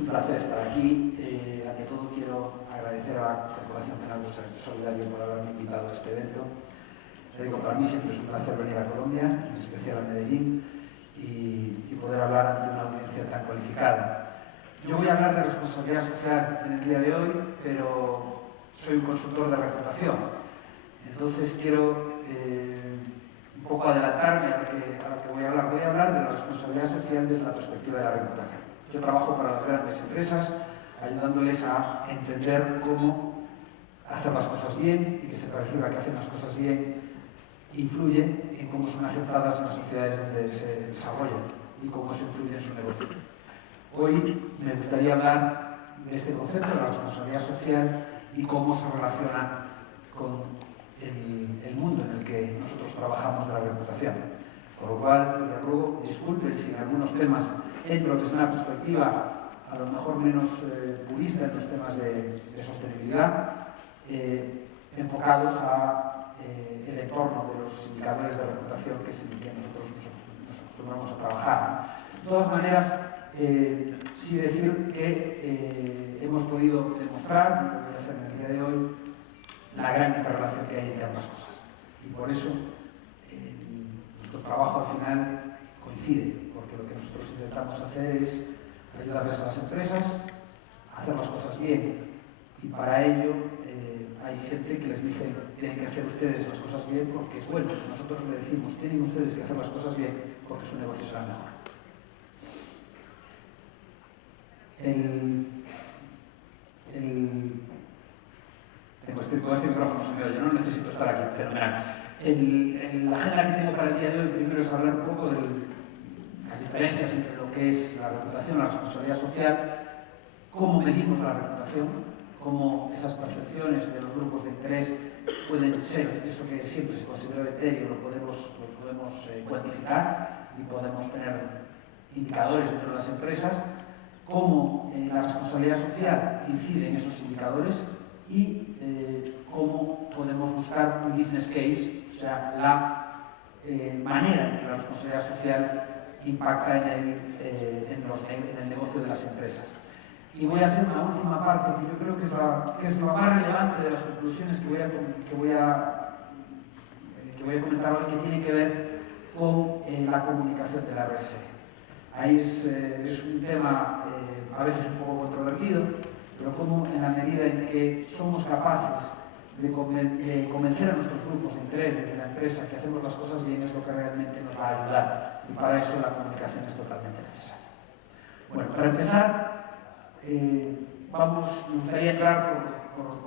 un placer estar aquí. Ante todo quiero agradecer a la Corporación Penal Solidario por haberme invitado a este evento. Le digo, para mí siempre es un placer venir a Colombia, en especial a Medellín, y poder hablar ante una audiencia tan cualificada. Yo voy a hablar de responsabilidad social en el día de hoy, pero soy un consultor de reputación. Entonces quiero un poco adelantarme a lo que voy a hablar. Voy a hablar de la responsabilidad social desde la perspectiva de la reputación. Yo trabajo para las grandes empresas, ayudándoles a entender cómo hacer las cosas bien y que se perciba que hacen las cosas bien influye en cómo son aceptadas en las sociedades donde se desarrollan y cómo se influye en su negocio. Hoy me gustaría hablar de este concepto de la responsabilidad social y cómo se relaciona con el mundo en el que nosotros trabajamos de la reputación. Por lo cual, les ruego disculpen si en algunos temas entro desde una perspectiva a lo mejor menos purista en los temas de sostenibilidad, enfocados a el entorno de los indicadores de reputación que es en el que nosotros nos acostumbramos a trabajar. De todas maneras, sí decir que hemos podido demostrar, y lo voy a hacer en el día de hoy, la gran interrelación que hay entre ambas cosas. Y por eso nuestro trabajo al final coincide, porque lo que nosotros intentamos hacer es ayudarles a las empresas a hacer las cosas bien. Y para ello hay gente que les dice, tienen que hacer ustedes las cosas bien porque es bueno. Nosotros le decimos, tienen ustedes que hacer las cosas bien porque su negocio será mejor. Con este micrófono se me oye, no necesito estar aquí, fenomenal. La agenda que tengo para el día de hoy primero es hablar un poco de las diferencias entre lo que es la reputación, la responsabilidad social, cómo medimos la reputación, cómo esas percepciones de los grupos de interés pueden ser, eso que siempre se consideró etéreo, lo podemos cuantificar y podemos tener indicadores dentro de las empresas, cómo la responsabilidad social incide en esos indicadores y cómo podemos buscar un business case, o sea, la manera en que la responsabilidad social impacta en el negocio de las empresas. Y voy a hacer una última parte que yo creo que es la más relevante de las conclusiones que voy a comentar hoy, que tiene que ver con la comunicación de la RSE. Ahí es un tema a veces un poco controvertido, pero como en la medida en que somos capaces de convencer a nuestros grupos de interés desde la empresa que hacemos las cosas bien es lo que realmente nos va a ayudar, y para eso la comunicación es totalmente necesaria. Bueno, para empezar, me gustaría entrar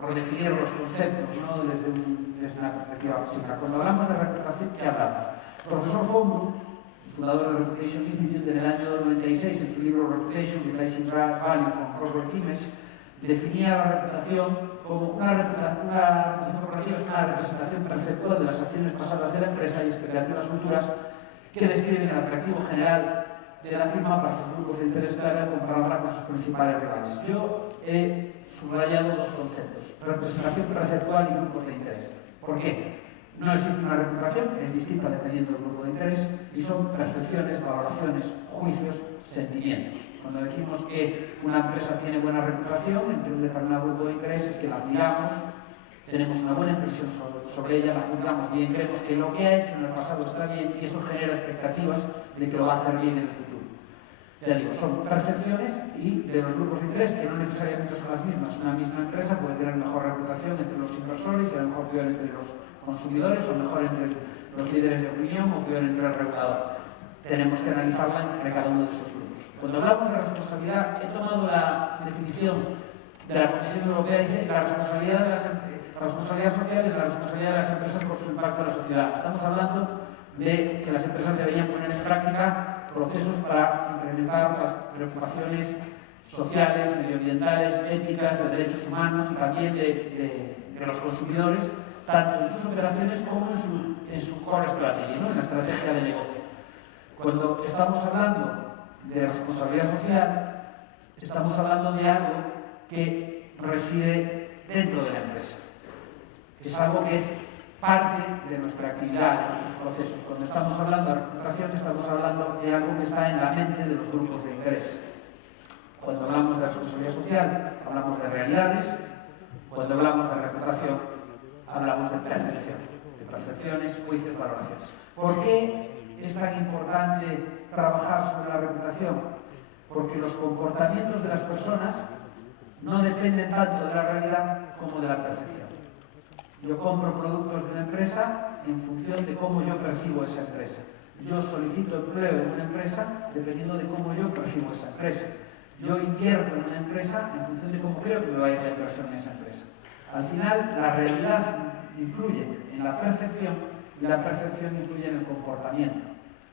por definir los conceptos, ¿no? desde una perspectiva básica. Cuando hablamos de reputación, ¿qué hablamos? El profesor Fomburg, fundador de Reputation Institute, en el año 96, en su libro Reputation, Replacing Value from Corporate Image, definía la reputación como una reputación corporativa es una representación perceptual de las acciones pasadas de la empresa y expectativas futuras que describen el atractivo general de la firma para sus grupos de interés clave al compararla con sus principales rivales. Yo he subrayado dos conceptos: representación perceptual y grupos de interés. ¿Por qué? No existe una reputación, es distinta dependiendo del grupo de interés, y son percepciones, valoraciones, juicios, sentimientos. Cuando decimos que una empresa tiene buena reputación entre un determinado grupo de interés, es que la admiramos, tenemos una buena impresión sobre ella, la juzgamos bien, creemos que lo que ha hecho en el pasado está bien y eso genera expectativas de que lo va a hacer bien en el futuro. Ya digo, son percepciones y de los grupos de interés que no necesariamente son las mismas. Una misma empresa puede tener mejor reputación entre los inversores y a lo mejor peor entre los consumidores, o mejor entre los líderes de opinión o peor entre el regulador. Tenemos que analizarla entre cada uno de esos grupos. Cuando hablamos de responsabilidad, he tomado la definición de la Comisión Europea, dice la responsabilidad social es la responsabilidad de las empresas por su impacto en la sociedad. Estamos hablando de que las empresas deberían poner en práctica procesos para implementar las preocupaciones sociales, medioambientales, éticas, de derechos humanos y también de los consumidores, tanto en sus operaciones como en su core strategy, ¿no? En la estrategia de negocio. Cuando estamos hablando de responsabilidad social, estamos hablando de algo que reside dentro de la empresa. Es algo que es parte de nuestra actividad, de nuestros procesos. Cuando estamos hablando de reputación, estamos hablando de algo que está en la mente de los grupos de interés. Cuando hablamos de responsabilidad social, hablamos de realidades. Cuando hablamos de reputación, hablamos de percepción. De percepciones, juicios, valoraciones. ¿Por qué es tan importante trabajar sobre la reputación? Porque los comportamientos de las personas no dependen tanto de la realidad como de la percepción. Yo compro productos de una empresa en función de cómo yo percibo esa empresa. Yo solicito empleo en una empresa dependiendo de cómo yo percibo esa empresa. Yo invierto en una empresa en función de cómo creo que me va a ir la inversión en esa empresa. Al final, la realidad influye en la percepción y la percepción influye en el comportamiento.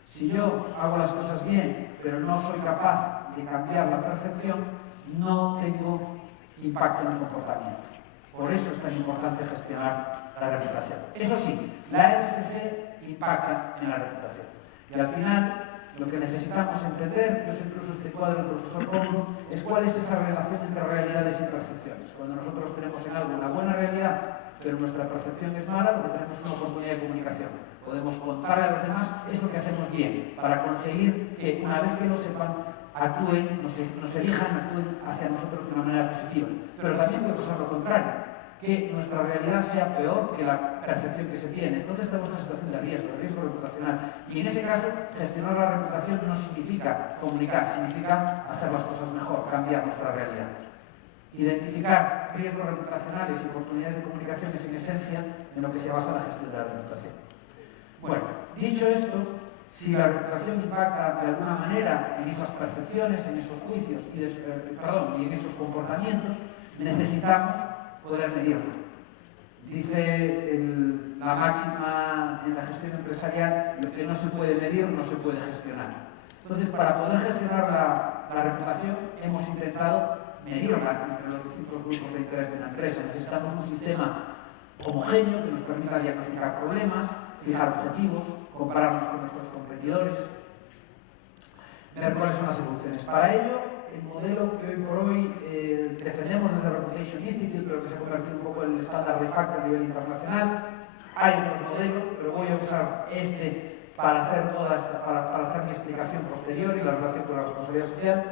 Si yo hago las cosas bien, pero no soy capaz de cambiar la percepción, no tengo impacto en el comportamiento. Por eso es tan importante gestionar la reputación. Eso sí, la RSC impacta en la reputación. Y al final, lo que necesitamos entender, yo siempre uso este cuadro del profesor Pombo, es cuál es esa relación entre realidades y percepciones. Cuando nosotros tenemos en algo una buena realidad, pero nuestra percepción es mala, porque tenemos una oportunidad de comunicación. Podemos contarle a los demás eso que hacemos bien, para conseguir que una vez que lo sepan, actúen, nos elijan, actúen hacia nosotros de una manera positiva. Pero también puede pasar lo contrario, que nuestra realidad sea peor que la percepción que se tiene. Entonces estamos en una situación de riesgo reputacional. Y en ese caso, gestionar la reputación no significa comunicar, significa hacer las cosas mejor, cambiar nuestra realidad. Identificar riesgos reputacionales y oportunidades de comunicación es en esencia en lo que se basa la gestión de la reputación. Bueno, dicho esto, si la reputación impacta de alguna manera en esas percepciones, en esos juicios y en esos comportamientos, necesitamos poder medirlo. Dice la máxima en la gestión empresarial: lo que no se puede medir no se puede gestionar. Entonces, para poder gestionar la reputación, hemos intentado medirla entre los distintos grupos de interés de una empresa. Necesitamos un sistema homogéneo que nos permita diagnosticar problemas, fijar objetivos, compararnos con nuestros competidores, ver cuáles son las evoluciones. Para ello, el modelo que hoy por hoy defendemos desde Reputation Institute, pero que se ha convertido un poco en el estándar de facto a nivel internacional. Hay otros modelos, pero voy a usar este para hacer mi explicación posterior y la relación con la responsabilidad social.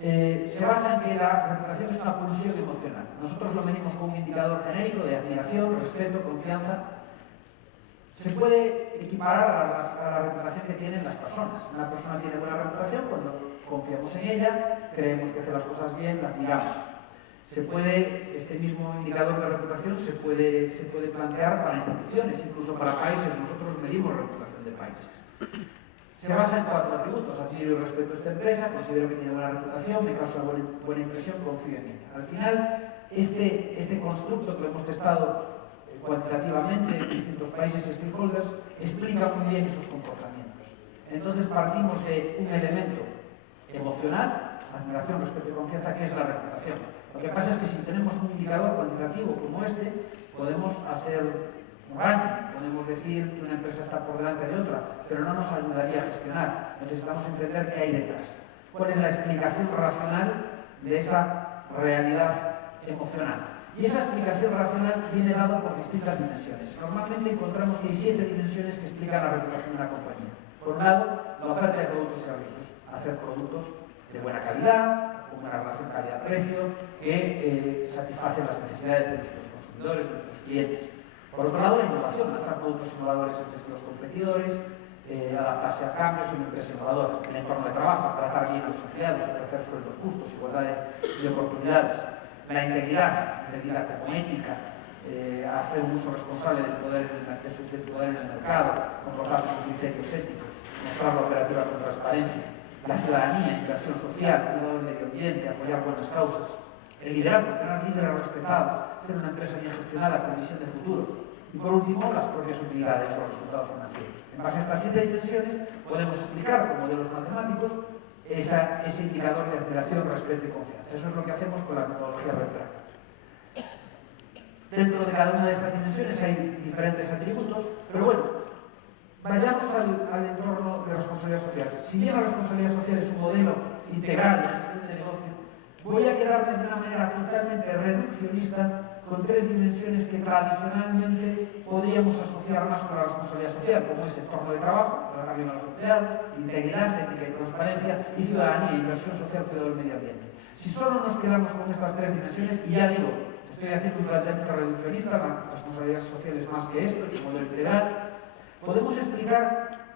Se basa en que la reputación es una pulsión emocional. Nosotros lo medimos con un indicador genérico de admiración, respeto, confianza. Se puede equiparar a la reputación que tienen las personas. Una persona tiene buena reputación cuando confiamos en ella, creemos que hace las cosas bien, la admiramos. Este mismo indicador de reputación se puede plantear para instituciones, incluso para países. Nosotros medimos reputación de países. Se basa en 4 atributos: admiro y respeto a esta empresa, considero que tiene buena reputación, me causa buena impresión, confío en ella. Al final, este constructo que lo hemos testado cuantitativamente en distintos países y stakeholders explica muy bien esos comportamientos. Entonces partimos de un elemento emocional, admiración, respeto y confianza, que es la reputación. Lo que pasa es que si tenemos un indicador cuantitativo como este, podemos hacer un ranking, podemos decir que una empresa está por delante de otra, pero no nos ayudaría a gestionar. Necesitamos entender qué hay detrás. ¿Cuál es la explicación racional de esa realidad emocional? Y esa explicación racional viene dada por distintas dimensiones. Normalmente encontramos que hay 7 dimensiones que explican la reputación de una compañía. Por un lado, la oferta de productos y servicios. Hacer productos de buena calidad, con una relación calidad-precio, que satisfacen las necesidades de nuestros consumidores, de nuestros clientes. Por otro lado, la innovación. Lanzar productos innovadores antes que los competidores, adaptarse a cambios en una empresa innovadora. El entorno de trabajo, tratar bien a los empleados, ofrecer sueldos justos, igualdad de oportunidades. La integridad como ética, hacer un uso responsable del poder en el mercado, comportarse con criterios éticos, mostrar la operativa con transparencia. La ciudadanía, inversión social, cuidado del medio ambiente, apoyar buenas causas. El liderazgo, tener líderes respetados, ser una empresa bien gestionada con visión de futuro. Y por último, las propias utilidades o resultados financieros. En base a estas 7 dimensiones, podemos explicar con modelos matemáticos ese indicador de admiración, respeto y confianza. Eso es lo que hacemos con la metodología REPTRAC. Dentro de cada una de estas dimensiones hay diferentes atributos, pero bueno, vayamos al entorno de responsabilidad social. Si bien la responsabilidad social es un modelo integral de gestión de negocio, voy a quedarme de una manera totalmente reduccionista con 3 dimensiones que tradicionalmente podríamos asociar más con la responsabilidad social, como es entorno de trabajo, tratar bien a los empleados, integridad, ética y transparencia, y ciudadanía, inversión social, cuidado del medio ambiente. Si solo nos quedamos con estas tres dimensiones, y ya digo, estoy haciendo un planteamiento reduccionista, la responsabilidad social es más que esto, es un modelo integral, podemos explicar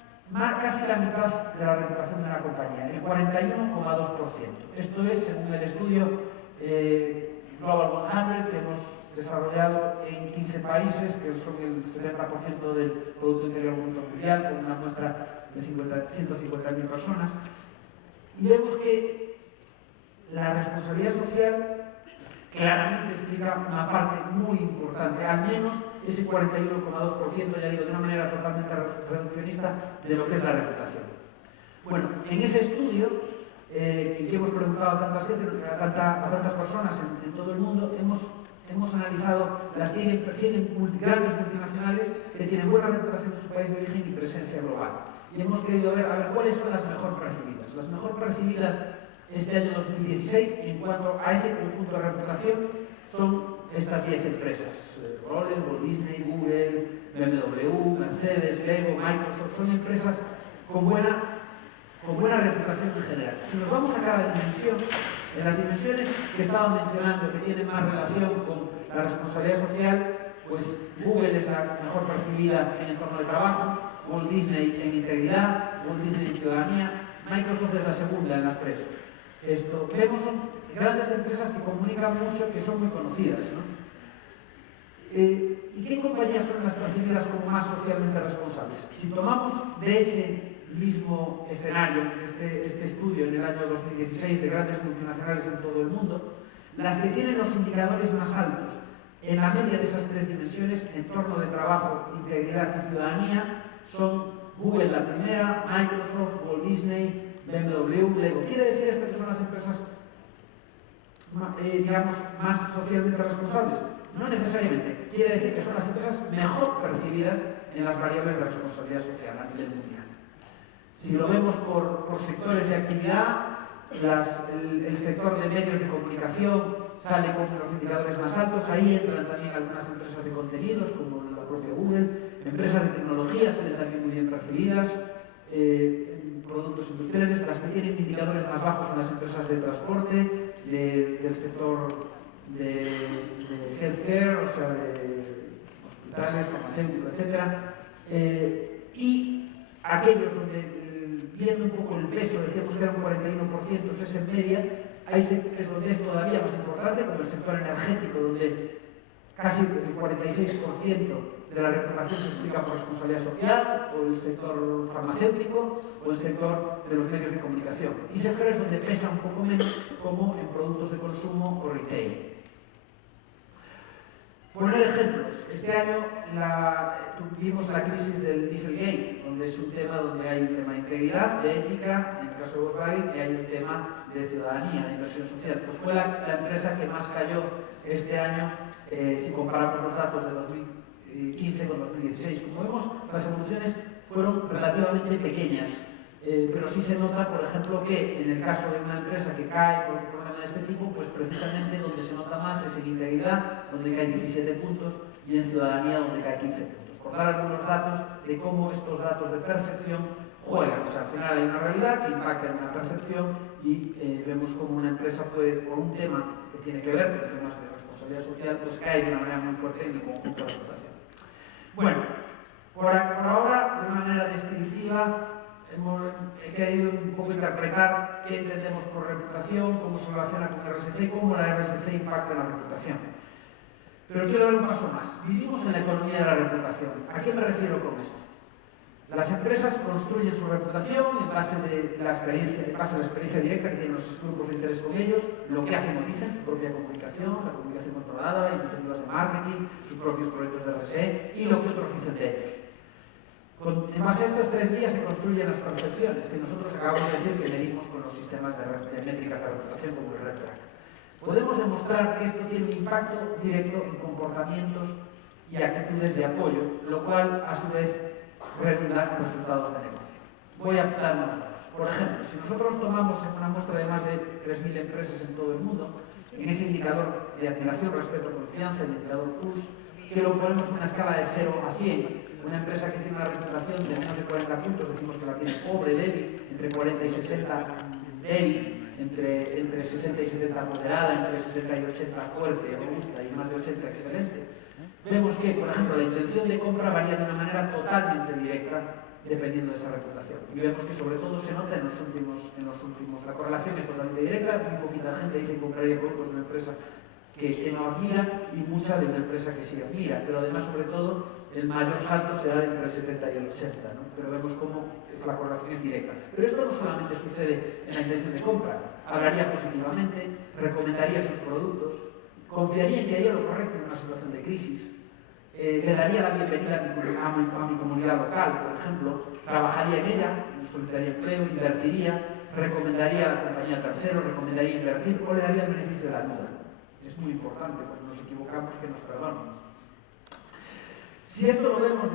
casi la mitad de la reputación de una compañía, el 41,2%. Esto es, según el estudio Global 100, que hemos desarrollado en 15 países, que son el 70% del Producto Interior Bruto Mundial, con una muestra de 150.000 personas. Y vemos que la responsabilidad social claramente explica una parte muy importante, al menos ese 41,2%, ya digo, de una manera totalmente reduccionista, de lo que es la reputación. Bueno, en ese estudio, en que hemos preguntado a tantas personas en todo el mundo, hemos analizado las 100 grandes multinacionales que tienen buena reputación en su país de origen y presencia global. Y hemos querido ver, cuáles son las mejor percibidas. Las mejor percibidas este año 2016, en cuanto a ese conjunto de reputación, son estas 10 empresas. Rolex, Walt Disney, Google, BMW, Mercedes, Lego, Microsoft, son empresas con buena reputación en general. Si nos vamos a cada dimensión, en las dimensiones que estaba mencionando, que tienen más relación con la responsabilidad social, pues Google es la mejor percibida en entorno de trabajo, Walt Disney en integridad, Walt Disney en ciudadanía, Microsoft es la segunda en las tres. Vemos son grandes empresas que comunican mucho, que son muy conocidas, ¿no? ¿Y qué compañías son las percibidas como más socialmente responsables? Si tomamos de ese mismo escenario, este estudio en el año 2016 de grandes multinacionales en todo el mundo, las que tienen los indicadores más altos en la media de esas tres dimensiones, entorno de trabajo, integridad y ciudadanía, son Google la primera, Microsoft, Walt Disney, BMW, Lego. ¿Quiere decir esto que son las empresas, digamos, más socialmente responsables? No necesariamente. Quiere decir que son las empresas mejor percibidas en las variables de responsabilidad social a nivel mundial. Si lo vemos por sectores de actividad, el sector de medios de comunicación sale con los indicadores más altos. Ahí entran también algunas empresas de contenidos, como la propia Google. Empresas de tecnología salen también muy bien percibidas. Productos industriales, las que tienen indicadores más bajos son las empresas de transporte, del sector de healthcare, o sea, de hospitales, farmacéuticos, etc. Y aquellos donde, viendo un poco el peso, decíamos que era un 41%, eso es en media, ahí es donde es todavía más importante, como el sector energético, donde casi el 46% de la reputación se explica por responsabilidad social, o el sector farmacéutico, o el sector de los medios de comunicación. Y sectores donde pesa un poco menos, como en productos de consumo o retail. Poner ejemplos. Este año tuvimos la crisis del Dieselgate, donde es un tema donde hay un tema de integridad, de ética, en el caso de Volkswagen, y hay un tema de ciudadanía, de inversión social. Pues fue la empresa que más cayó este año, si comparamos los datos de 2015 con 2016. Como vemos, las evoluciones fueron relativamente pequeñas, pero sí se nota, por ejemplo, que en el caso de una empresa que cae por un problema de este tipo, pues precisamente donde se nota más es en integridad, donde cae 17 puntos, y en ciudadanía, donde cae 15 puntos. Por dar algunos datos de cómo estos datos de percepción juegan. O sea, al final hay una realidad que impacta en una percepción y vemos cómo una empresa puede, por un tema que tiene que ver con temas de responsabilidad social, pues cae de una manera muy fuerte en el conjunto de la reputación. Bueno, por ahora, de una manera descriptiva, he querido un poco interpretar qué entendemos por reputación, cómo se relaciona con el RSC y cómo la RSC impacta en la reputación. Pero quiero dar un paso más. Vivimos en la economía de la reputación. ¿A qué me refiero con esto? Las empresas construyen su reputación en base a la experiencia directa que tienen los grupos de interés con ellos, lo que hacen o dicen, su propia comunicación, la comunicación controlada, iniciativas de marketing, sus propios proyectos de RSE y lo que otros dicen de ellos. En base a estas tres vías se construyen las percepciones que nosotros acabamos de decir que medimos con los sistemas de métricas de reputación como el RepTrak. Podemos demostrar que esto tiene un impacto directo en comportamientos y actitudes de apoyo, lo cual a su vez redunda en resultados de negocio. Voy a dar unos datos. Por ejemplo, si nosotros tomamos una muestra de más de 3.000 empresas en todo el mundo, en ese indicador de admiración, respeto, confianza, el indicador PULS, que lo ponemos en una escala de 0 a 100, una empresa que tiene una reputación de menos de 40 puntos, decimos que la tiene pobre, débil, entre 40 y 60 débil, entre 60 y 70 moderada, entre 70 y 80 fuerte, robusta y más de 80 excelente, vemos que, por ejemplo, la intención de compra varía de una manera totalmente directa dependiendo de esa reputación. Y vemos que sobre todo se nota en los últimos. La correlación es totalmente directa, muy poquita gente dice que compraría productos de una empresa que no admira y mucha de una empresa que sí admira, pero además, sobre todo, el mayor salto se da entre el 70 y el 80, ¿no? Pero vemos cómo la correlación es directa. Pero esto no solamente sucede en la intención de compra, hablaría positivamente, recomendaría sus productos, confiaría en que haría lo correcto en una situación de crisis, le daría la bienvenida a mi comunidad local, por ejemplo, trabajaría en ella, solicitaría empleo, invertiría, recomendaría a la compañía a terceros, recomendaría invertir o le daría el beneficio de la duda. Es muy importante cuando nos equivocamos que nos perdonen. Si esto lo vemos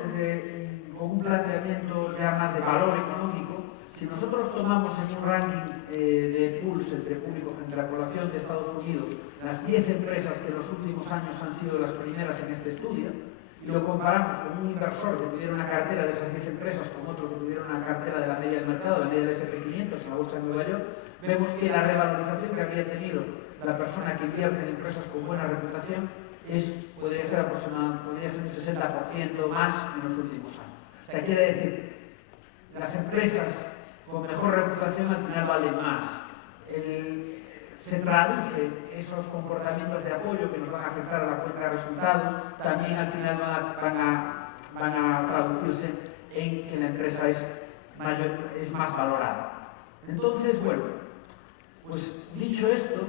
con un planteamiento ya más de valor económico, si nosotros tomamos en un ranking de pulse entre público frente a la población de Estados Unidos las 10 empresas que en los últimos años han sido las primeras en este estudio, y lo comparamos con un inversor que tuviera una cartera de esas 10 empresas con otro que tuviera una cartera de la media del mercado, la media del SP500 en la bolsa de Nueva York, vemos que la revalorización que había tenido la persona que invierte en empresas con buena reputación podría ser un 60% más en los últimos años. O sea, quiere decir, las empresas con mejor reputación al final valen más. Se traduce esos comportamientos de apoyo que nos van a afectar a la cuenta de resultados, también al final van a traducirse en que la empresa es más valorada. Entonces, bueno, pues dicho esto,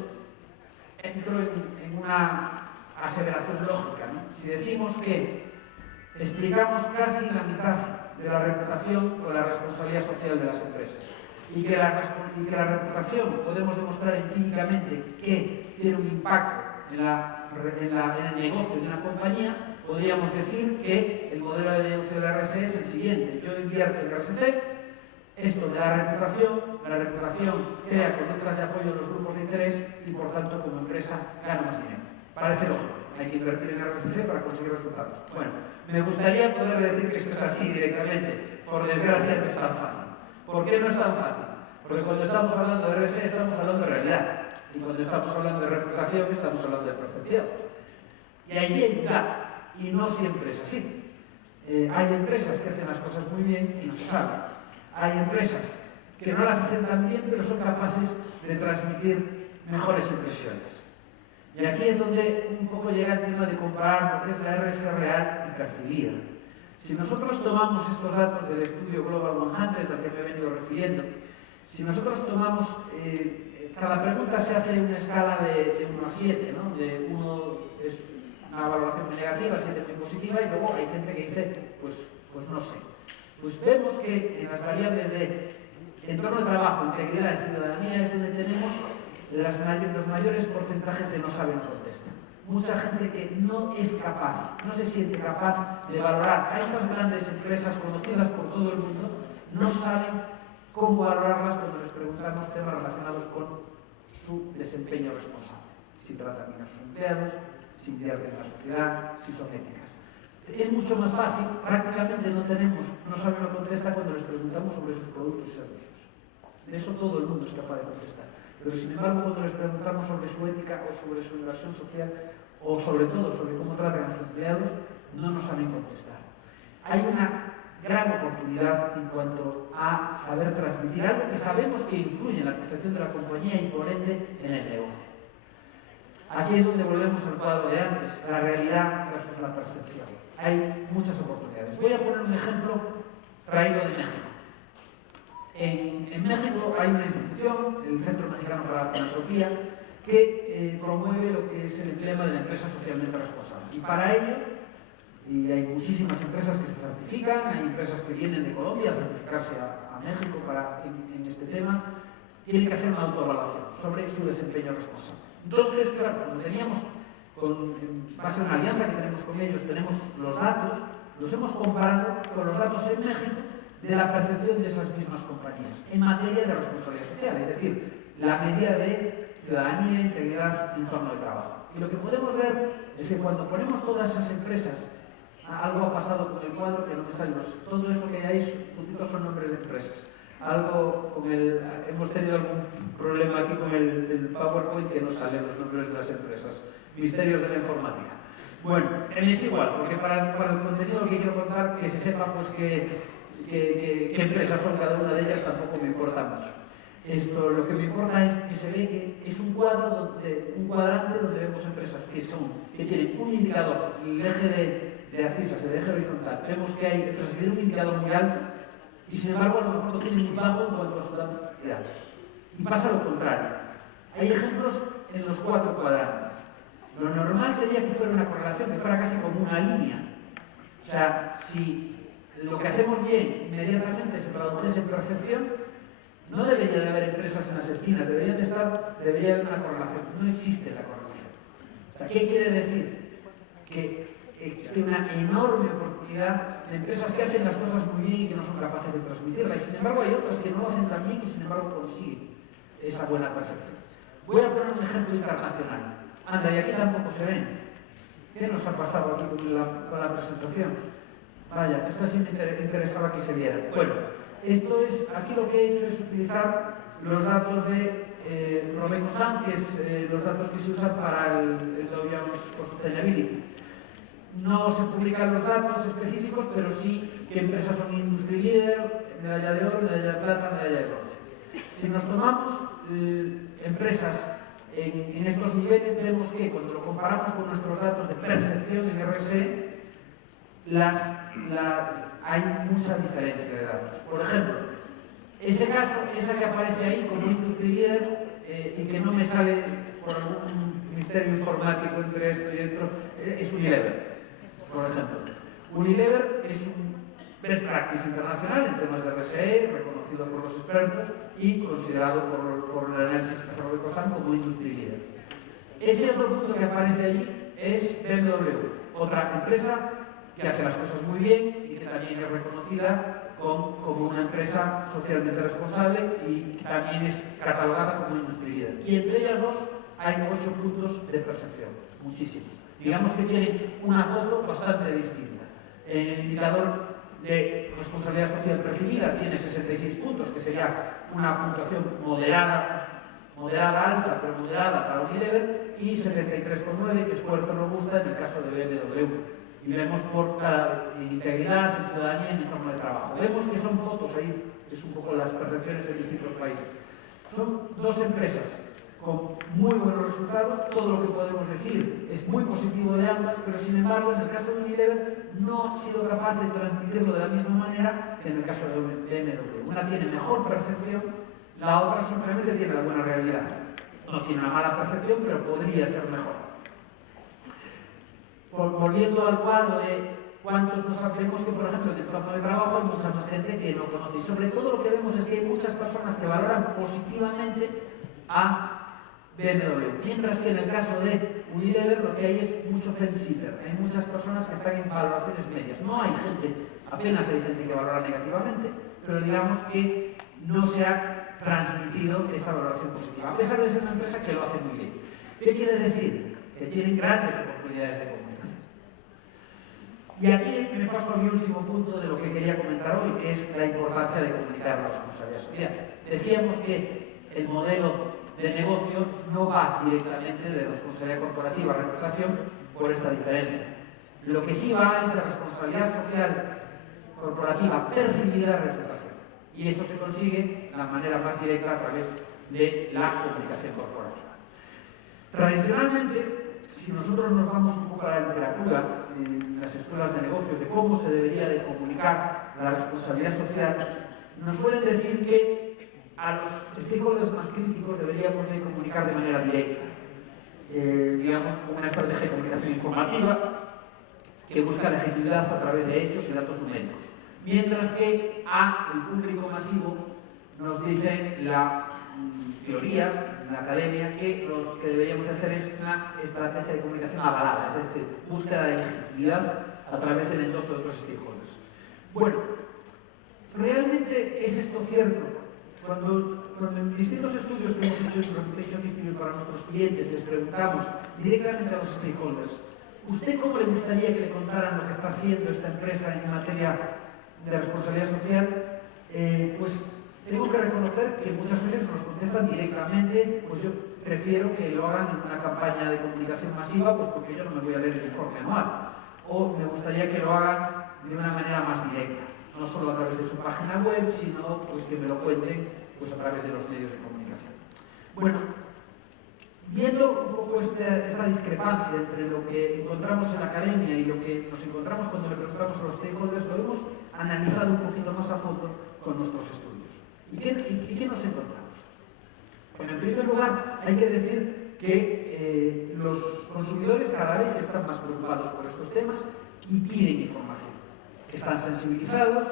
entro en una aseveración lógica, ¿no? Si decimos que explicamos casi la mitad de la reputación con la responsabilidad social de las empresas y que la reputación podemos demostrar empíricamente que tiene un impacto en el negocio de una compañía, podríamos decir que el modelo de negocio de la RSE es el siguiente: yo invierto en RSC, esto de la reputación crea conductas de apoyo de los grupos de interés y, por tanto, como empresa gana más dinero. Parece lógico, hay que invertir en RSC para conseguir resultados. Bueno, me gustaría poder decir que esto es así directamente. Por desgracia no es tan fácil. ¿Por qué no es tan fácil? Porque cuando estamos hablando de RSE estamos hablando de realidad. Y cuando estamos hablando de reputación estamos hablando de percepción. Y allí hay un gap. Y no siempre es así. Hay empresas que hacen las cosas muy bien y no saben. Hay empresas que no las hacen tan bien, pero son capaces de transmitir mejores impresiones. Y aquí es donde un poco llega el tema de comparar lo que es la RSE real y percibida. Si nosotros tomamos estos datos del estudio Global 100, al que me he venido refiriendo, si nosotros tomamos, cada pregunta se hace en una escala de 1 a 7, ¿no? De 1 es una valoración muy negativa, 7 muy positiva, y luego hay gente que dice, pues no sé. Pues vemos que en las variables de entorno de trabajo, integridad y ciudadanía es donde tenemos los mayores porcentajes de no saber contestar. Mucha gente que no es capaz, no se siente capaz de valorar a estas grandes empresas conocidas por todo el mundo, no saben cómo valorarlas cuando les preguntamos temas relacionados con su desempeño responsable. Si tratan bien a sus empleados, si invierten en la sociedad, si son éticas. Es mucho más fácil, prácticamente no saben o contesta cuando les preguntamos sobre sus productos y servicios. De eso todo el mundo es capaz de contestar. Pero sin embargo, cuando les preguntamos sobre su ética o sobre su inversión social, o sobre todo sobre cómo tratan a sus empleados, no nos saben contestar. Hay una gran oportunidad en cuanto a saber transmitir algo que sabemos que influye en la percepción de la compañía y por ende en el negocio. Aquí es donde volvemos al cuadro de antes, la realidad versus la percepción. Hay muchas oportunidades. Voy a poner un ejemplo traído de México. En México hay una institución, el Centro Mexicano para la Filantropía, que promueve lo que es el emblema de la empresa socialmente responsable. Y para ello, y hay muchísimas empresas que se certifican, hay empresas que vienen de Colombia a certificarse a México en este tema, tienen que hacer una autoevaluación sobre su desempeño responsable. Entonces, claro, como teníamos, en base a una alianza que tenemos con ellos, tenemos los datos, los hemos comparado con los datos en México de la percepción de esas mismas compañías en materia de responsabilidad social, es decir, la medida de ciudadanía, integridad y entorno de trabajo. Y lo que podemos ver es que cuando ponemos todas esas empresas, algo ha pasado con el cuadro que no me sale. Todo eso que hay, puntitos, son nombres de empresas. hemos tenido algún problema aquí con el PowerPoint que no salen los nombres de las empresas. Misterios de la informática. Bueno, es igual, porque para el contenido que quiero contar, que se sepa pues qué empresas son cada una de ellas, tampoco me importa mucho. Lo que me importa es que se ve que es un cuadrante donde vemos empresas que tienen un indicador, el eje de abscisas, el eje horizontal. Vemos que hay empresas que tienen un indicador muy alto y sin embargo a lo mejor lo tienen muy bajo en cuanto a su rentabilidad. Y pasa lo contrario. Hay ejemplos en los 4 cuadrantes. Lo normal sería que fuera una correlación, que fuera casi como una línea. O sea, si lo que hacemos bien inmediatamente se tradujese en percepción, no debería de haber empresas en las esquinas, debería de haber una correlación. No existe la correlación. O sea, ¿qué quiere decir? Que existe una enorme oportunidad de empresas que hacen las cosas muy bien y que no son capaces de transmitirlas. Y sin embargo hay otras que no lo hacen tan bien y sin embargo consiguen esa buena percepción. Voy a poner un ejemplo internacional. Anda, y aquí tampoco se ven. ¿Qué nos ha pasado aquí con la presentación? Vaya, esto sí me interesaba que se viera. Bueno, aquí lo que he hecho es utilizar los datos de Robeco-San, que es los datos que se usan para el Dow Jones for Sustainability. No se publican los datos específicos, pero sí qué empresas son industry leader, medalla de oro, medalla de plata, medalla de bronce. Si nos tomamos empresas en estos niveles, vemos que cuando lo comparamos con nuestros datos de percepción en RSE, hay mucha diferencia de datos. Por ejemplo, esa que aparece ahí como industry leader y que no me sale por algún misterio informático entre esto y esto, es Unilever, por ejemplo. Unilever es un best practice internacional en temas de RSE, reconocido por los expertos y considerado por el análisis de Robeco-San como industry leader. Ese otro punto que aparece allí es BMW, otra empresa que hace las cosas muy bien y que también es reconocida como una empresa socialmente responsable y que también es catalogada como industry leader. Y entre ellas dos hay 8 puntos de percepción, muchísimo. Digamos que tienen una foto bastante distinta. El indicador de responsabilidad social percibida tiene 66 puntos, que sería una puntuación moderada alta, pero moderada para Unilever, y 73,9, que es fuerte robusta en el caso de BMW. Y vemos por integridad, en ciudadanía y en entorno de trabajo. Vemos que son fotos ahí, es un poco las percepciones de distintos países. Son 2 empresas con muy buenos resultados, todo lo que podemos decir es muy positivo de ambas, pero sin embargo en el caso de Unilever no ha sido capaz de transmitirlo de la misma manera que en el caso de BMW. Una tiene mejor percepción, la otra simplemente tiene la buena realidad. No tiene una mala percepción, pero podría ser mejor. Volviendo al cuadro de cuántos nos vemos que, por ejemplo, en el entorno de trabajo hay mucha más gente que no conoce. Y sobre todo lo que vemos es que hay muchas personas que valoran positivamente a BMW, mientras que en el caso de Unilever lo que hay es mucho fence-sitter. Hay muchas personas que están en valoraciones medias. No hay gente, apenas hay gente que valora negativamente, pero digamos que no se ha transmitido esa valoración positiva, a pesar de ser una empresa que lo hace muy bien. ¿Qué quiere decir? Que tienen grandes oportunidades de comunicación. Y aquí me paso a mi último punto de lo que quería comentar hoy, que es la importancia de comunicar la responsabilidad social. Decíamos que el modelo de negocio no va directamente de responsabilidad corporativa a reputación por esta diferencia. Lo que sí va es de responsabilidad social corporativa percibida a reputación. Y esto se consigue de la manera más directa a través de la comunicación corporativa. Tradicionalmente, si nosotros nos vamos un poco a la literatura, en las escuelas de negocios, de cómo se debería de comunicar la responsabilidad social, nos suelen decir que a los stakeholders más críticos deberíamos de comunicar de manera directa. Digamos, como una estrategia de comunicación informativa que busca legitimidad a través de hechos y datos numéricos. Mientras que el público masivo nos dice la teoría, en la academia, que lo que deberíamos de hacer es una estrategia de comunicación avalada, es decir, búsqueda de legitimidad a través del endoso de otros stakeholders. Bueno, ¿realmente es esto cierto? Cuando en distintos estudios que hemos hecho en Reputation Institute para nuestros clientes les preguntamos directamente a los stakeholders, ¿usted cómo le gustaría que le contaran lo que está haciendo esta empresa en materia de responsabilidad social? Pues tengo que reconocer que muchas veces nos contestan directamente, pues yo prefiero que lo hagan en una campaña de comunicación masiva, pues porque yo no me voy a leer el informe anual. O me gustaría que lo hagan de una manera más directa, no solo a través de su página web, sino pues que me lo cuenten pues a través de los medios de comunicación. Bueno, viendo un poco esta discrepancia entre lo que encontramos en la academia y lo que nos encontramos cuando le preguntamos a los stakeholders, lo hemos analizado un poquito más a fondo con nuestros estudios. ¿Y qué nos encontramos? Bueno, en primer lugar, hay que decir que los consumidores cada vez están más preocupados por estos temas y piden información. Están sensibilizados,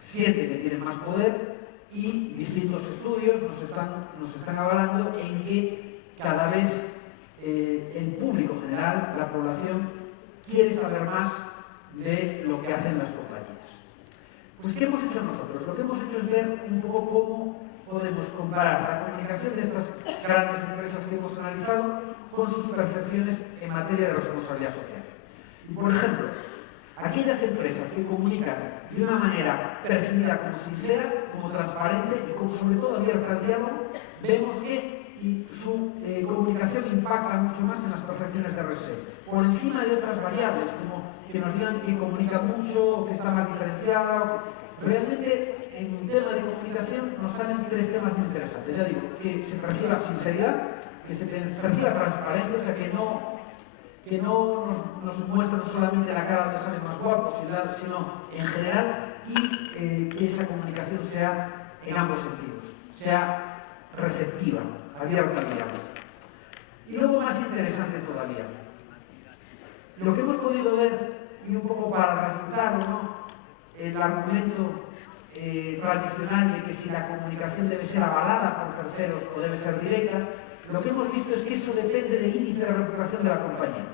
sienten que tienen más poder y distintos estudios nos están avalando en que cada vez el público general, la población, quiere saber más de lo que hacen las compañías. Pues, ¿qué hemos hecho nosotros? Lo que hemos hecho es ver un poco cómo podemos comparar la comunicación de estas grandes empresas que hemos analizado con sus percepciones en materia de responsabilidad social. Y, por ejemplo, aquellas empresas que comunican de una manera percibida como sincera, como transparente y como sobre todo abierta al diálogo, vemos que su comunicación impacta mucho más en las percepciones de RSE, por encima de otras variables, como que nos digan que comunica mucho, o que está más diferenciada. Realmente, en un tema de comunicación nos salen tres temas muy interesantes. Ya digo, que se perciba sinceridad, que se perciba transparencia, o sea, que no nos muestran solamente la cara donde salen más guapos, sino en general, y que esa comunicación sea en ambos sentidos, sea receptiva, abierta al diálogo. Y luego, más interesante todavía, lo que hemos podido ver, y un poco para refutar o no el argumento tradicional de que si la comunicación debe ser avalada por terceros o debe ser directa, lo que hemos visto es que eso depende del índice de reputación de la compañía.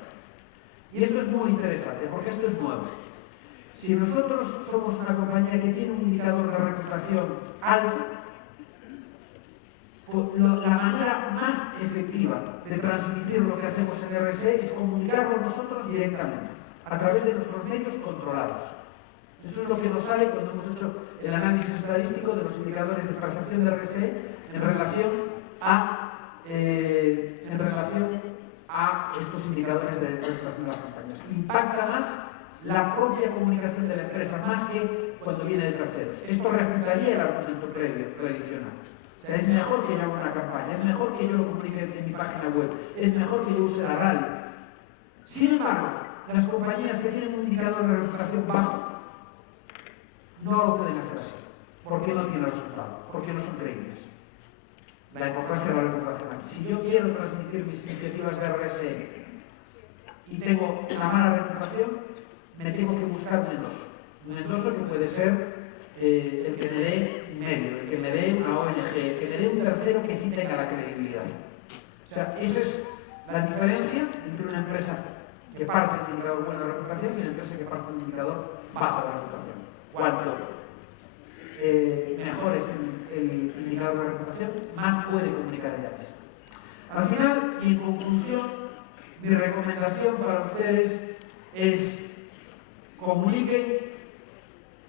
Y esto es muy interesante, porque esto es nuevo. Si nosotros somos una compañía que tiene un indicador de reputación alto, la manera más efectiva de transmitir lo que hacemos en RSE es comunicarlo nosotros directamente, a través de nuestros medios controlados. Eso es lo que nos sale cuando hemos hecho el análisis estadístico de los indicadores de percepción de RSE en relación a estos indicadores de reputación de las compañías. Impacta más la propia comunicación de la empresa, más que cuando viene de terceros. Esto refutaría el argumento tradicional. O sea, es mejor que yo haga una campaña, es mejor que yo lo comunique en mi página web, es mejor que yo use la radio. Sin embargo, las compañías que tienen un indicador de reputación bajo no lo pueden hacer así, porque no tienen resultado, porque no son creíbles. La importancia de la reputación aquí. Si yo quiero transmitir mis iniciativas de RSE y tengo una mala reputación, me tengo que buscar un endoso. Un endoso que puede ser el que me dé un medio, el que me dé una ONG, el que me dé un tercero que sí tenga la credibilidad. O sea, esa es la diferencia entre una empresa que parte de un indicador bueno de reputación y una empresa que parte de un indicador bajo de reputación. Cuanto mejor es el indicador de reputación, más puede comunicar ella misma. Al final, y en conclusión, mi recomendación para ustedes es comuniquen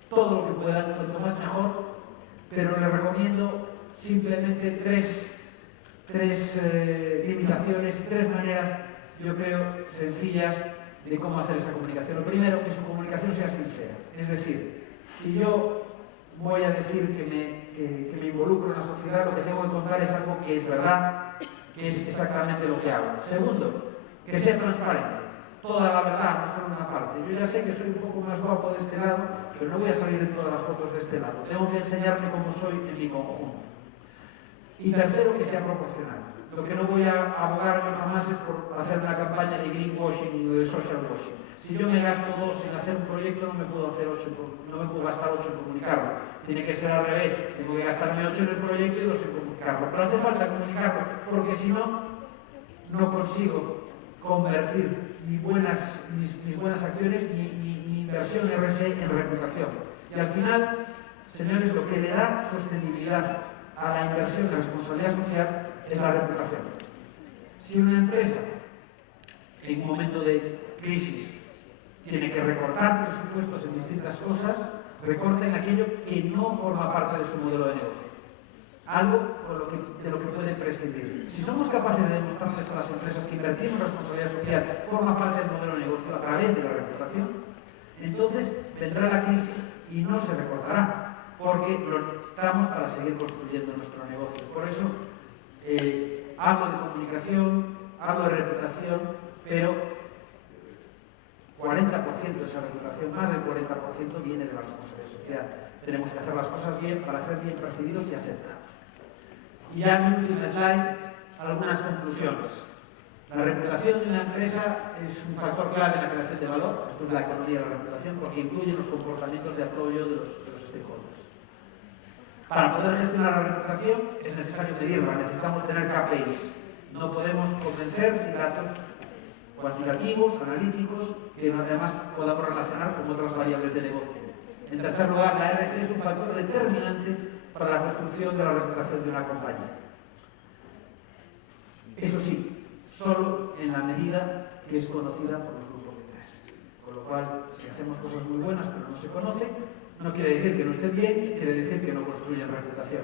todo lo que puedan, cuanto más mejor, pero les recomiendo simplemente tres limitaciones, tres maneras, yo creo, sencillas de cómo hacer esa comunicación. Lo primero, que su comunicación sea sincera. Es decir, si yo voy a decir que me involucro en la sociedad, lo que tengo que contar es algo que es verdad, que es exactamente lo que hago. Segundo, que sea transparente. Toda la verdad, no solo una parte. Yo ya sé que soy un poco más guapo de este lado, pero no voy a salir en todas las fotos de este lado. Tengo que enseñarme cómo soy en mi conjunto. Y tercero, que sea proporcional. Lo que no voy a abogar yo jamás es por hacer una campaña de greenwashing o de social washing. Si yo me gasto 2 en hacer un proyecto, no me puedo gastar 8 en comunicarlo. Tiene que ser al revés. Tengo que gastarme 8 en el proyecto y 2 en comunicarlo. Pero hace falta comunicarlo, porque si no, no consigo convertir mis buenas acciones, mi inversión en RSE en reputación. Y al final, señores, lo que le da sostenibilidad a la inversión de responsabilidad social es la reputación. Si una empresa en un momento de crisis tiene que recortar presupuestos en distintas cosas, recorten aquello que no forma parte de su modelo de negocio, algo de lo que pueden prescindir. Si somos capaces de demostrarles a las empresas que invertir en responsabilidad social forma parte del modelo de negocio a través de la reputación, entonces vendrá la crisis y no se recortará, porque lo necesitamos para seguir construyendo nuestro negocio. Por eso hablo de comunicación, hablo de reputación, pero 40% de esa reputación, más del 40% viene de la responsabilidad social. Tenemos que hacer las cosas bien para ser bien percibidos y aceptados. Y ya en mi última slide, algunas conclusiones. La reputación de una empresa es un factor clave en la creación de valor. Esto es la economía de la reputación, porque incluye los comportamientos de apoyo de los stakeholders. Para poder gestionar la reputación es necesario medirla, necesitamos tener KPIs. No podemos convencer sin datos cuantitativos, analíticos, que además podamos relacionar con otras variables de negocio. En tercer lugar, la RSE es un factor determinante para la construcción de la reputación de una compañía. Eso sí, solo en la medida que es conocida por los grupos de interés. Con lo cual, si hacemos cosas muy buenas pero no se conocen, no quiere decir que no estén bien, quiere decir que no construyen reputación.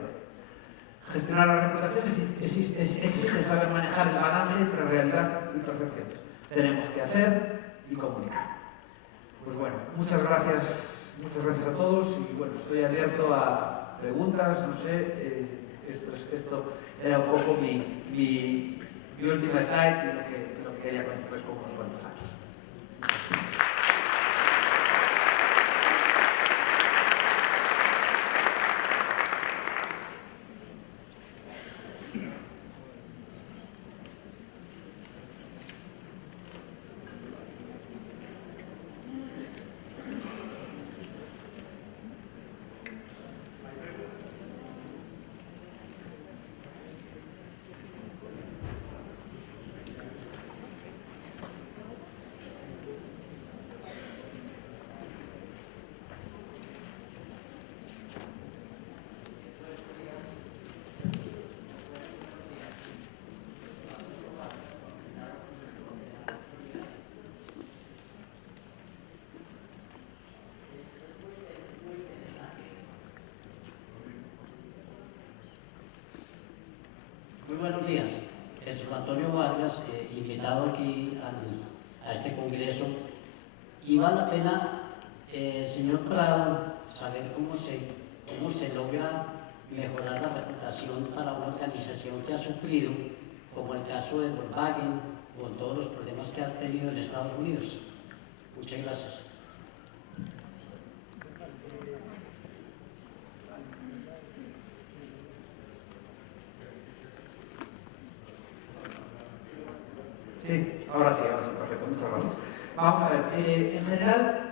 Gestionar la reputación exige saber manejar el balance entre realidad y percepciones. Tenemos que hacer y comunicar. Pues bueno, muchas gracias a todos y bueno, estoy abierto a preguntas, no sé, esto era un poco mi última slide y lo que quería contarles con unos cuantos años. Muy buenos días. Jesús Antonio Vargas, invitado aquí a este congreso. Y vale la pena, señor Prado, saber cómo se logra mejorar la reputación para una organización que ha sufrido, como el caso de Volkswagen, con todos los problemas que ha tenido en Estados Unidos. Muchas gracias. Sí, ahora sí, perfecto, muchas gracias. Vamos a ver, en general,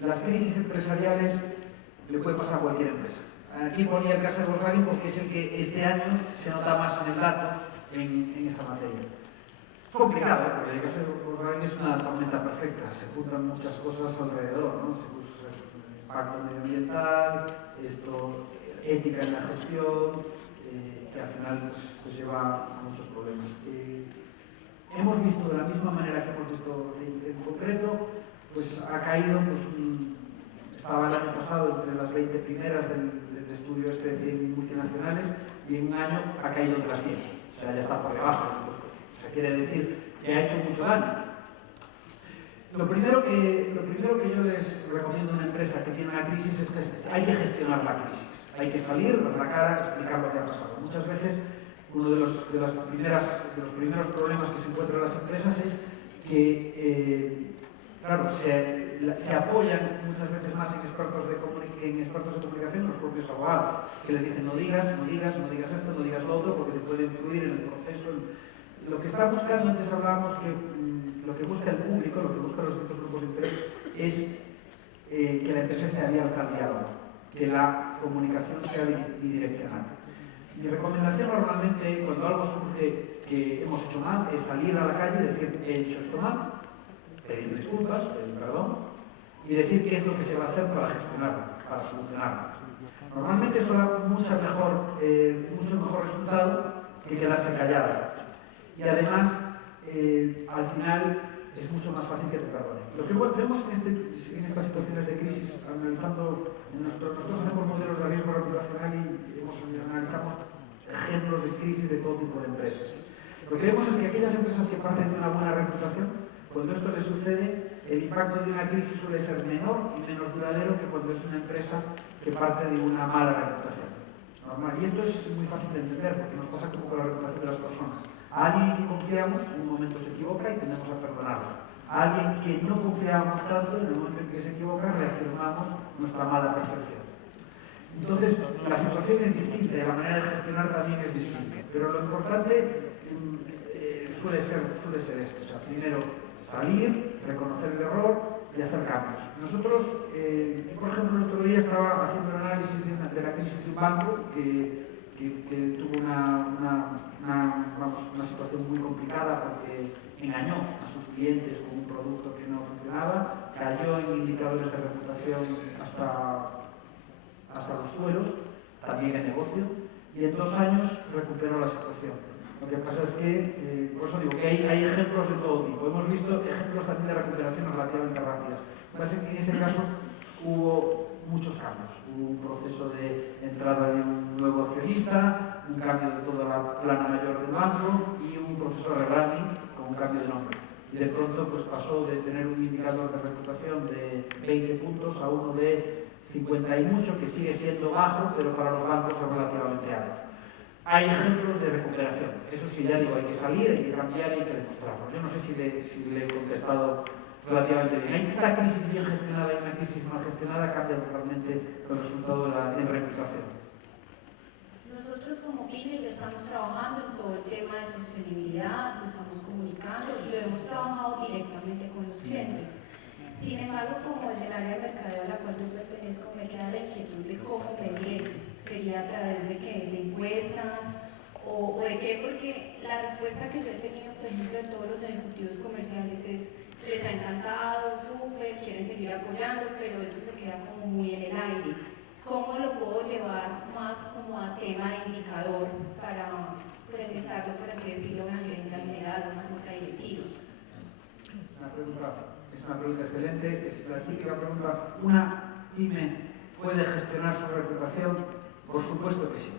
las crisis empresariales le puede pasar a cualquier empresa. Aquí ponía el caso de Volkswagen porque es el que este año se nota más en el dato en esa materia. Es complicado, porque el caso de Volkswagen es una tormenta perfecta, se juntan muchas cosas alrededor, ¿no? Se puso impacto medioambiental, ética en la gestión, que al final pues lleva a muchos problemas. Hemos visto de la misma manera que hemos visto en concreto, pues ha caído, estaba el año pasado entre las 20 primeras del estudio de 100 multinacionales y en un año ha caído entre las 10, o sea, ya está por debajo del puesto. O sea, quiere decir que ha hecho mucho daño. Lo primero que yo les recomiendo a una empresa que tiene una crisis es que hay que gestionar la crisis, hay que salir, dar la cara, explicar lo que ha pasado. Muchas veces uno de los primeros problemas que se encuentran las empresas es que, claro, se apoyan muchas veces más en expertos de comunicación que los propios abogados, que les dicen no digas esto, no digas lo otro, porque te puede influir en el proceso. Lo que está buscando, antes hablábamos que lo que busca el público, lo que buscan los distintos grupos de interés, es que la empresa esté abierta al diálogo, que la comunicación sea bidireccional. Mi recomendación normalmente, cuando algo surge que hemos hecho mal, es salir a la calle y decir he hecho esto mal, pedir disculpas, pedir perdón y decir qué es lo que se va a hacer para gestionarlo, para solucionarlo. Normalmente eso da mucho mejor resultado que quedarse callado. Y además, al final, es mucho más fácil que te perdonen. Lo que vemos en estas situaciones de crisis, analizando Nosotros hacemos modelos de riesgo reputacional y analizamos ejemplos de crisis de todo tipo de empresas. Lo que vemos es que aquellas empresas que parten de una buena reputación, cuando esto les sucede, el impacto de una crisis suele ser menor y menos duradero que cuando es una empresa que parte de una mala reputación. Normal. Y esto es muy fácil de entender porque nos pasa como con la reputación de las personas. A alguien que confiamos en un momento se equivoca y tendemos a perdonarlo. A alguien que no confiábamos tanto, en el momento en que se equivoca, reafirmamos nuestra mala percepción. Entonces, la situación es distinta y la manera de gestionar también es distinta. Pero lo importante suele ser esto. O sea, primero, salir, reconocer el error y hacer cambios. Nosotros, por ejemplo, el otro día estaba haciendo un análisis de la crisis de un banco que tuvo una situación muy complicada porque engañó a sus clientes con un producto que no funcionaba, cayó en indicadores de reputación hasta los suelos, también en negocio, y en 2 años recuperó la situación. Lo que pasa es que, por eso digo que hay ejemplos de todo tipo. Hemos visto ejemplos también de recuperación relativamente rápidas. En ese caso hubo muchos cambios. Hubo un proceso de entrada de un nuevo accionista, un cambio de toda la plana mayor del banco y un proceso de rebranding con un cambio de nombre. Y de pronto pues pasó de tener un indicador de reputación de 20 puntos a uno de 50 y mucho, que sigue siendo bajo, pero para los bancos es relativamente alto. Hay ejemplos de recuperación. Eso sí, ya digo, hay que salir, hay que cambiar y hay que demostrarlo. Yo no sé si le he contestado relativamente bien. Hay una crisis bien gestionada y una crisis mal gestionada, cambia totalmente el resultado en reputación. Nosotros como PYME estamos trabajando en todo el tema de sostenibilidad, lo estamos comunicando y lo hemos trabajado directamente con los clientes. Sin embargo, como desde el área de mercadeo a la cual yo pertenezco, me queda la inquietud de cómo medir eso. ¿Sería a través de qué? ¿De encuestas? ¿O de qué? Porque la respuesta que yo he tenido, por ejemplo, de todos los ejecutivos comerciales es: les ha encantado, súper, quieren seguir apoyando, pero eso se queda como muy en el aire. ¿Cómo lo puedo llevar más como a tema de indicador para presentarlo, por así decirlo, a una gerencia general, una junta directiva? Es una pregunta excelente, es la típica pregunta. ¿Una pyme puede gestionar su reputación? Por supuesto que sí.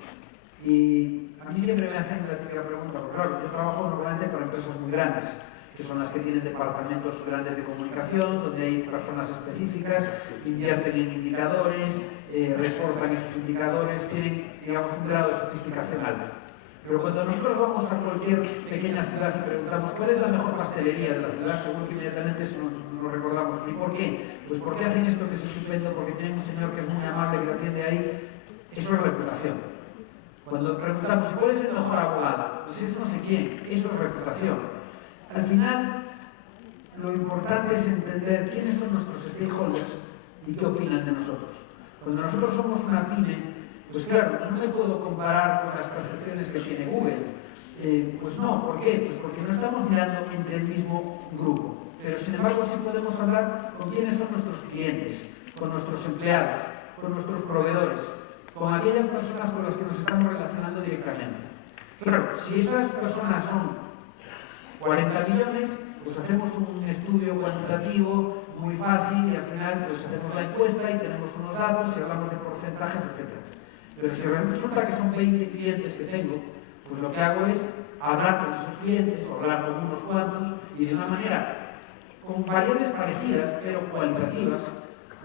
Y a mí siempre me hacen la típica pregunta, porque claro, yo trabajo normalmente con empresas muy grandes, que son las que tienen departamentos grandes de comunicación, donde hay personas específicas, invierten en indicadores, reportan esos indicadores, tienen, digamos, un grado de sofisticación alto. Pero cuando nosotros vamos a cualquier pequeña ciudad y preguntamos cuál es la mejor pastelería de la ciudad, seguro que inmediatamente nos recordamos. ¿Y por qué? Pues porque hacen esto que es estupendo, porque tienen un señor que es muy amable, que lo atiende ahí. Eso es reputación. Cuando preguntamos cuál es el mejor abogado, pues es no sé quién, eso es reputación. Al final, lo importante es entender quiénes son nuestros stakeholders y qué opinan de nosotros. Cuando nosotros somos una pyme, pues claro, no me puedo comparar con las percepciones que tiene Google. Pues no, ¿por qué? Pues porque no estamos mirando entre el mismo grupo. Pero sin embargo sí podemos hablar con quiénes son nuestros clientes, con nuestros empleados, con nuestros proveedores, con aquellas personas con las que nos estamos relacionando directamente. Claro, si esas personas son 40 millones, pues hacemos un estudio cuantitativo muy fácil y al final pues hacemos la encuesta y tenemos unos datos y hablamos de porcentajes, etc. Pero si resulta que son 20 clientes que tengo, pues lo que hago es hablar con esos clientes o hablar con unos cuantos y de una manera con variables parecidas pero cualitativas,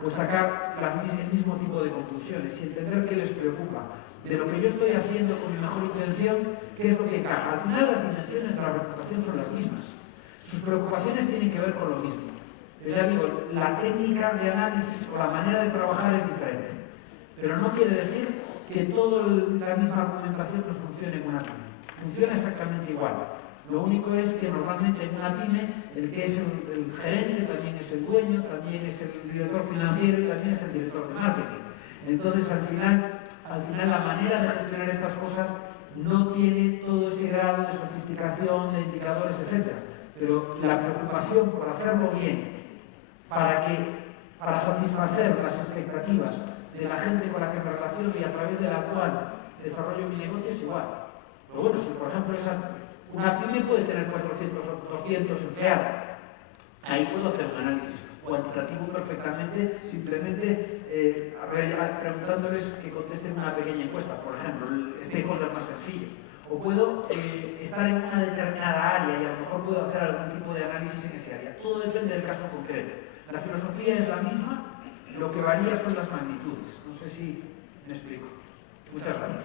pues sacar el mismo tipo de conclusiones y entender qué les preocupa, de lo que yo estoy haciendo con mi mejor intención, qué es lo que encaja. Al final las dimensiones de la reputación son las mismas. Sus preocupaciones tienen que ver con lo mismo. Pero ya digo, la técnica de análisis o la manera de trabajar es diferente. Pero no quiere decir que toda la misma argumentación no funcione en una pyme. Funciona exactamente igual. Lo único es que normalmente en una pyme el que es el gerente también es el dueño, también es el director financiero y también es el director de marketing. Entonces al final la manera de gestionar estas cosas no tiene todo ese grado de sofisticación, de indicadores, etc. Pero la preocupación por hacerlo bien, para satisfacer las expectativas de la gente con la que me relaciono y a través de la cual desarrollo mi negocio es igual. Pero bueno, si por ejemplo una pyme puede tener 400 o 200 empleados, ahí puedo hacer un análisis cuantitativo perfectamente, simplemente preguntándoles que contesten una pequeña encuesta, por ejemplo, el stakeholder más sencillo. O puedo estar en una determinada área y a lo mejor puedo hacer algún tipo de análisis en ese área. Todo depende del caso concreto. La filosofía es la misma, lo que varía son las magnitudes. No sé si me explico. Muchas gracias.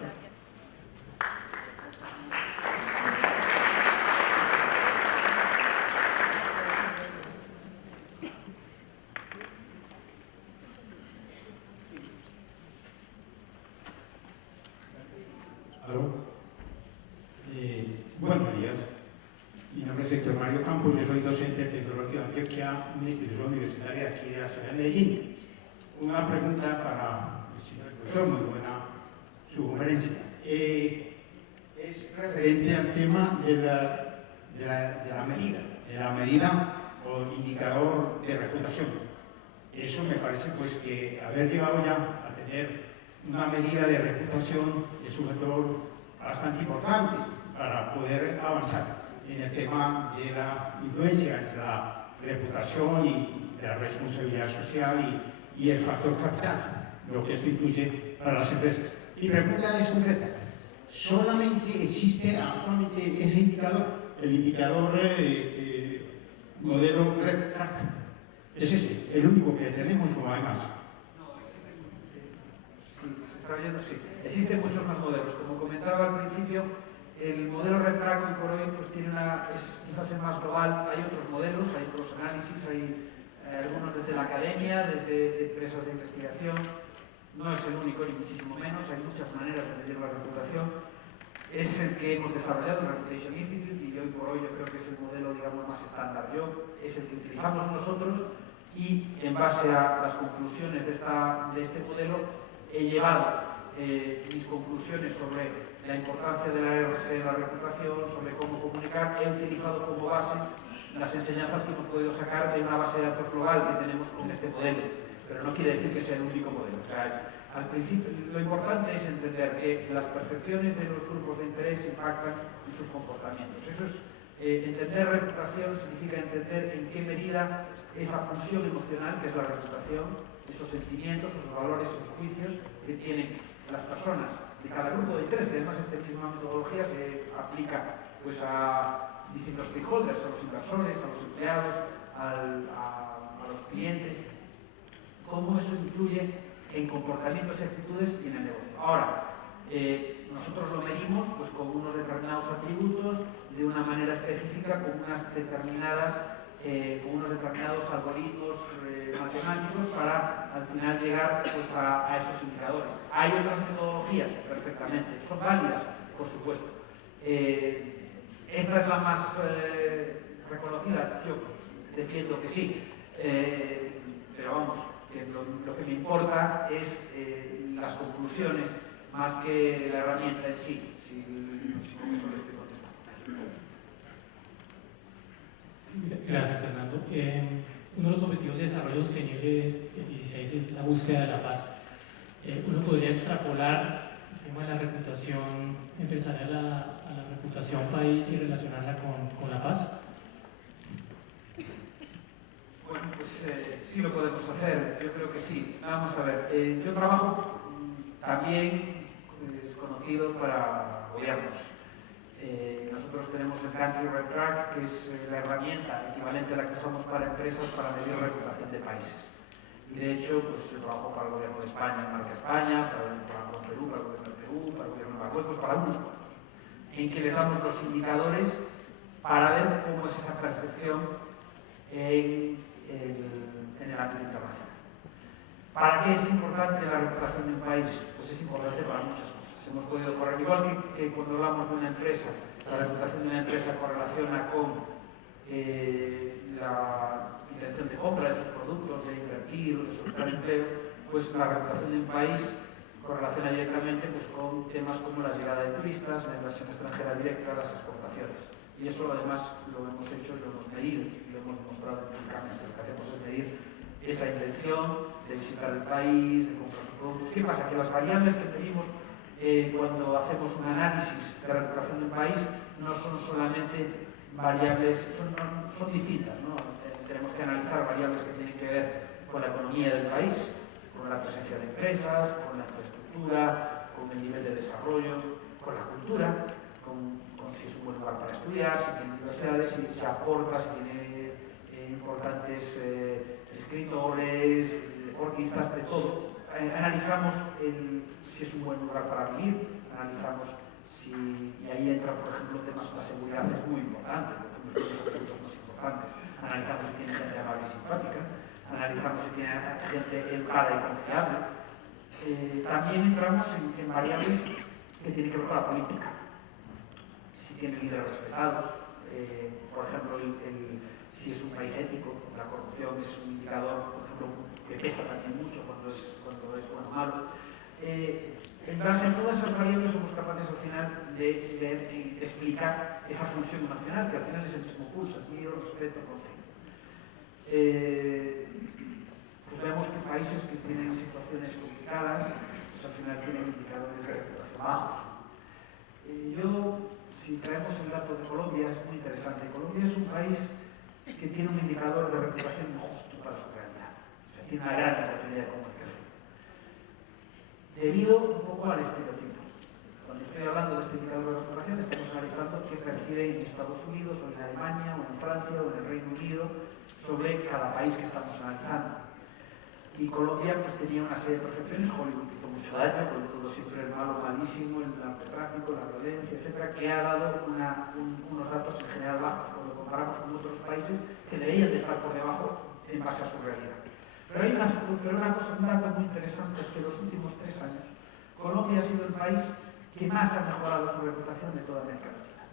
Buenos días. Mi nombre es Héctor Mario Campos, yo soy docente de Tecnológica de Antioquia, una institución universitaria aquí de la ciudad de Medellín. Una pregunta para el señor doctor, muy buena su conferencia. Es referente al tema de la medida o indicador de reputación. Eso me parece pues que haber llegado ya a tener una medida de reputación es un factor bastante importante para poder avanzar en el tema de la influencia entre la reputación y la responsabilidad social y el factor capital, lo que esto incluye para las empresas. Mi pregunta es concreta. ¿Solamente existe actualmente ese indicador, el indicador modelo RepTrak? ¿Es ese el único que tenemos o hay más? Sí, se está viendo, sí. Existen muchos más modelos. Como comentaba al principio, el modelo RepTrak hoy por hoy pues, tiene una fase más global. Hay otros modelos, hay otros análisis, hay algunos desde la academia, desde empresas de investigación. No es el único, ni muchísimo menos. Hay muchas maneras de medir la reputación. Es el que hemos desarrollado en Reputation Institute y hoy por hoy yo creo que es el modelo, digamos, más estándar. Es el que utilizamos nosotros y en base a las conclusiones de este modelo he llevado mis conclusiones sobre la importancia de la RSE, la reputación, sobre cómo comunicar. He utilizado como base las enseñanzas que hemos podido sacar de una base de datos global que tenemos con este modelo, pero no quiere decir que sea el único modelo. O sea, al principio, lo importante es entender que las percepciones de los grupos de interés impactan en sus comportamientos. Eso es, entender reputación significa entender en qué medida esa función emocional, que es la reputación, esos sentimientos, esos valores, esos juicios que tienen las personas de cada grupo de interés, que además esta misma metodología se aplica pues, a distintos stakeholders, a los inversores, a los empleados, a los clientes, cómo eso influye en comportamientos y actitudes y en el negocio. Ahora, nosotros lo medimos pues, con unos determinados atributos, de una manera específica, con unos determinados algoritmos matemáticos para al final llegar pues, a esos indicadores. Hay otras metodologías, perfectamente, son válidas, por supuesto. Esta es la más reconocida, yo defiendo que sí, pero vamos, que lo que me importa es las conclusiones más que la herramienta en sí, si con eso le estoy contestando. Gracias, Fernando. Uno de los objetivos de desarrollo sostenible el 16 es la búsqueda de la paz. Uno podría extrapolar el tema de la reputación empresarial a la reputación país y relacionarla con la paz. Bueno, pues sí lo podemos hacer, yo creo que sí. Vamos a ver, yo trabajo también conocido para gobiernos. Nosotros tenemos el Country RepTrak, que es la herramienta equivalente a la que usamos para empresas para medir reputación de países. Y de hecho, pues yo trabajo para el gobierno de España, Marca España, para el Banco de Perú, para el gobierno de Perú, para el gobierno de Marruecos, para unos cuantos, en que les damos los indicadores para ver cómo es esa percepción en el ámbito internacional. ¿Para qué es importante la reputación de un país? Pues es importante para muchas cosas. Hemos podido correr, igual que cuando hablamos de una empresa, la reputación de una empresa correlaciona con la intención de compra de sus productos, de invertir, de soltar empleo, pues la reputación de un país correlaciona directamente pues, con temas como la llegada de turistas, la inversión extranjera directa, las exportaciones. Y eso además lo hemos hecho y lo hemos medido y lo hemos demostrado empíricamente. Lo que hacemos es medir esa intención de visitar el país, de comprar sus productos. ¿Qué pasa? Que las variables que medimos cuando hacemos un análisis de recuperación de un país no son solamente variables, son distintas, ¿no? De tenemos que analizar variables que tienen que ver con la economía del país, con la presencia de empresas, con la infraestructura, con el nivel de desarrollo, con la cultura, con si es un buen lugar para estudiar, si tiene universidades, si se aporta, si tiene importantes escritores, deportistas, de todo. Analizamos si es un buen lugar para vivir, analizamos y ahí entra, por ejemplo, temas de la seguridad, es muy importante, porque es uno de los puntos más importantes. Analizamos si tiene gente amable y simpática, analizamos si tiene gente educada y confiable. También entramos en variables que tienen que ver con la política. Si tiene líderes respetados, por ejemplo, si es un país ético, la corrupción es un indicador, por ejemplo, que pesa también mucho cuando es bueno o malo. En base a todas esas variables somos capaces al final de explicar esa función nacional, que al final es el mismo pulso, admiro, respeto, confío. Pues vemos que países que tienen situaciones complicadas, pues al final tienen indicadores de reputación bajos. Si traemos el dato de Colombia, es muy interesante. Colombia es un país que tiene un indicador de reputación injusto para su realidad. O sea, tiene una gran oportunidad de comunicación. Debido un poco al estereotipo. Cuando estoy hablando de este indicador de reputación, estamos analizando qué perciben en Estados Unidos, o en Alemania, o en Francia, o en el Reino Unido, sobre cada país que estamos analizando. Y Colombia pues tenía una serie de percepciones. Hollywood hizo mucho daño, con todo siempre el malo, malísimo, el narcotráfico, la violencia, etcétera, que ha dado unos datos en general bajos cuando comparamos con otros países que deberían de estar por debajo en base a su realidad. Pero hay un dato muy interesante, es que en los últimos 3 años Colombia ha sido el país que más ha mejorado su reputación de toda América Latina.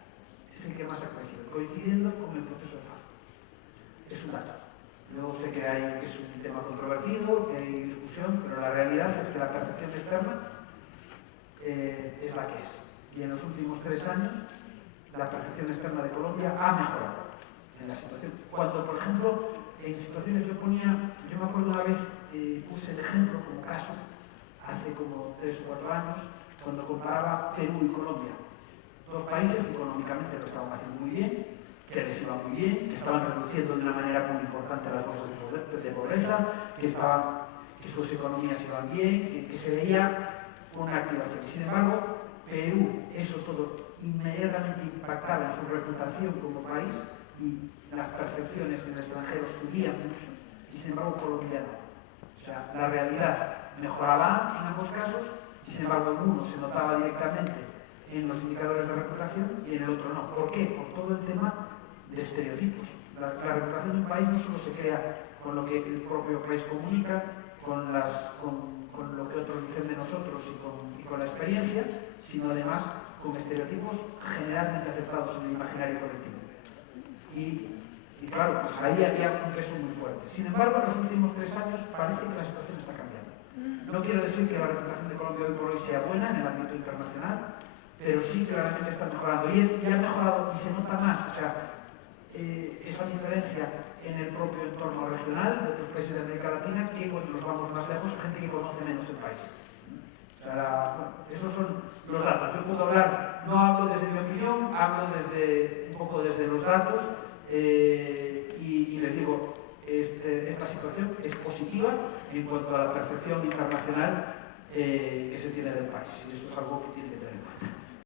Es el que más ha crecido, coincidiendo con el proceso de paz. Es un dato. Luego sé que es un tema controvertido, que hay discusión, pero la realidad es que la percepción externa es la que es. Y en los últimos 3 años, la percepción externa de Colombia ha mejorado en la situación. Cuando, por ejemplo, en situaciones yo me acuerdo una vez, puse el ejemplo como caso, hace como 3 o 4 años, cuando comparaba Perú y Colombia. 2 países que económicamente lo estaban haciendo muy bien, que les iba muy bien, que estaban reduciendo de una manera muy importante las bolsas de pobreza, que sus economías iban bien, que se veía una activación. Sin embargo, Perú, eso todo inmediatamente impactaba en su reputación como país y las percepciones en el extranjero subían mucho, y sin embargo Colombia no. O sea, la realidad mejoraba en ambos casos, y sin embargo en uno se notaba directamente en los indicadores de reputación y en el otro no. ¿Por qué? Por todo el tema de estereotipos. La reputación de un país no solo se crea con lo que el propio país comunica, con lo que otros dicen de nosotros y con la experiencia, sino además con estereotipos generalmente aceptados en el imaginario colectivo. Y claro, pues ahí había un peso muy fuerte. Sin embargo, en los últimos 3 años parece que la situación está cambiando. No quiero decir que la reputación de Colombia hoy por hoy sea buena en el ámbito internacional, pero sí claramente está mejorando. Y ha mejorado y se nota más. O sea, esa diferencia en el propio entorno regional de otros países de América Latina, que cuando nos vamos más lejos, gente que conoce menos el país. O sea, esos son los datos. Yo puedo hablar, no hablo desde mi opinión, hablo un poco desde los datos, y les digo, esta situación es positiva en cuanto a la percepción internacional que se tiene del país, y eso es algo que tiene que